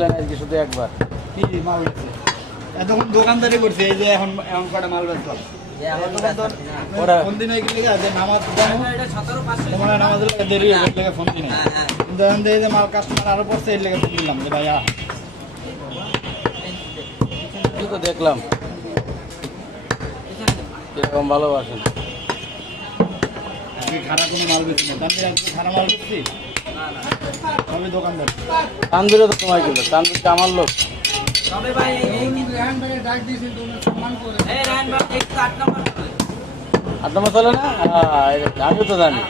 দিলেন আজকে শুধু একবার? কি মাল বেচছে এতক্ষণ দোকানদারি করছে, এই যে এখন এখন কটা মাল বেচলাম। ফোন দিনে গেলে যে নামাজ তোমার নামাজ দেরি হয়ে গেলে ফোন দিনে, কিন্তু এখন দেখি যে মাল কাস্টমার আরো পড়ছে, এর লেগে ফোন দিলাম যে ভাইয়া তো দেখলাম কিরকম ভালোবাসেন। খারাপ কোনো মাল বেশি না, তার খারাপ মাল বেশি সবই দোকানদার। তানবিরও তো তোমায় গেল, তানবির তো আমার লোক। আট নম্বর চলে না? আমিও তো জানি।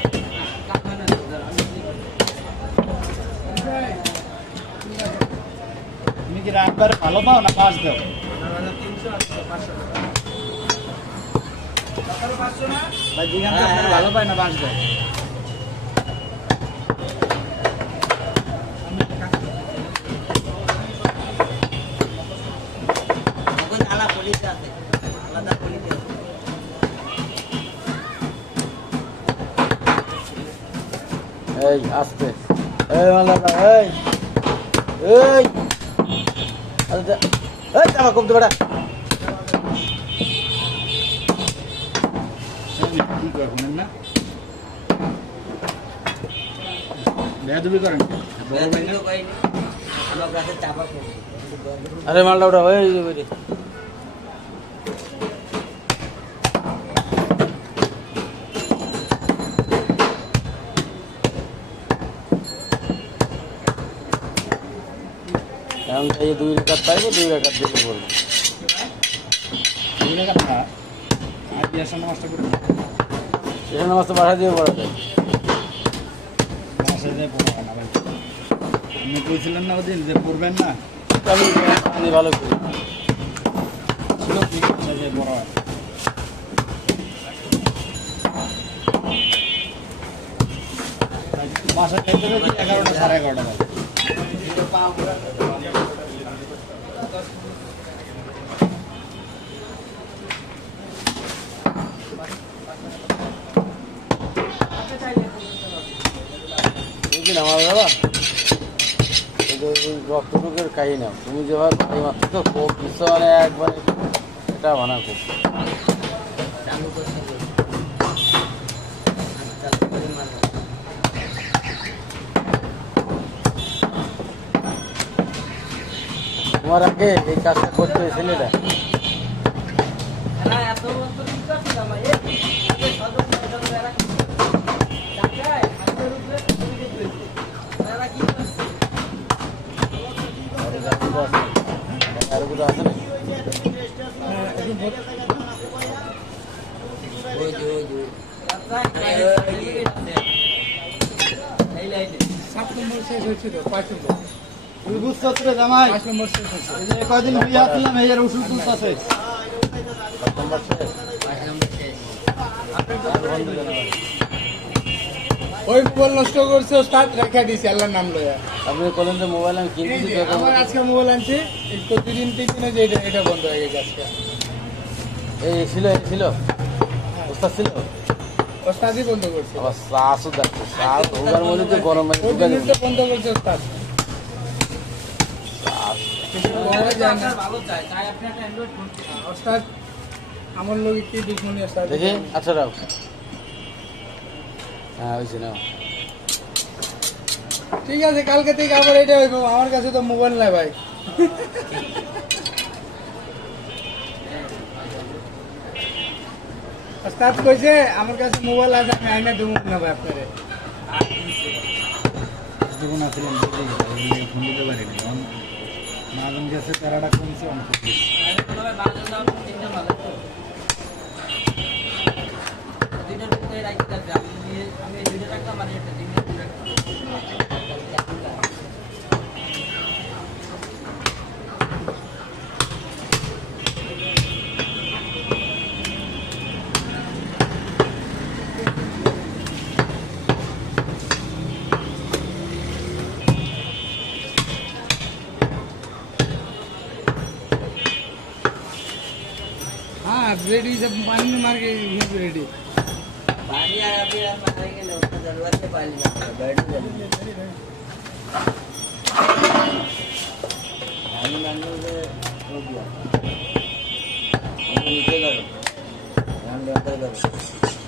তুমি কি একবারে ভালো পাও না পাঁচ দাও? ভাই যেখান থেকে ভালো পায় না পাঁচ দাও। এই আসতে, এই মাল্লাটা, এই এই এই জামা কমতে বেড়া। না বেয়াদবি করেন। আরে মালটা ওটা হয়ে যাবে। এখন এই 2 রেখাত পাইবো, 2 রেখাত দিতে বলবো। 2 রেখাত না আর ইয়াসা নামাজটা করে এখানে নামাজটা বাসা দিয়ে পড়া যায়, বাসায় যায় পড়া না ভাই। আপনি কইছিলেন না ওদিন যে পড়বেন না, আমি ভালো করি ছিল কি বাসায় যায় পড়া হয়। বাসায় যাইতে হবে 11টা সাড়ে 11টা বাজে। আমার বাবা রক্তটুকের কাহি নাও, তুমি যেভাবে কাহি মাত্র তো খুব পিছনে একবারে এটা বানা খুব তোমার আগে এই কাজটা করতে হয়েছিল এটা। আরো আছে না? কদিন বিয়ে আসলাম এই ওষুধ তুলতেছে। ওই মোবাইল নষ্ট করছে, স্টার্ট রেখে দিয়েছি আল্লাহর নাম লইয়া। আপনি বলেন যে মোবাইল আমি কিনতেছি, আমার আজকে মোবাইল আনছি প্রতিদিন 3 দিনে যে এটা বন্ধ হয়ে গেছে আজকে। এই ছিল ওস্তাদ ছিল, ওস্তাদই বন্ধ করছে। আবার শ্বাসও দেখছে, শ্বাস ওগার মধ্যে তো গরম মানে ঢুকে যাবে। বন্ধ করছে ওস্তাদ। ওস্তাদ আমার লোক কি দুশ্মনী ওস্তাদ দেখি। আচ্ছা রাও, হ্যাঁ হয়েছে না। ঠিক আছে, কালকে থেকে আবার এটা হইব। আমার কাছে তো মোবাইল নাই ভাই। ওস্তাদ কইছে আমার কাছে মোবাইল আছে, আমি আইনা দেবো না ভাই আপনারে। জীবন আসলেন ফোন দিতে পারিনি, মাজন গেছে তেরাটা কমছে অনেক। हाँ रेडी, जब पानी में मार के रेडी। पानी आ रहा है, मारेंगे ना, उसको जरूरत है पानी का, बैठ जाएंगे। नीचे करो ध्यान दे अंदर करो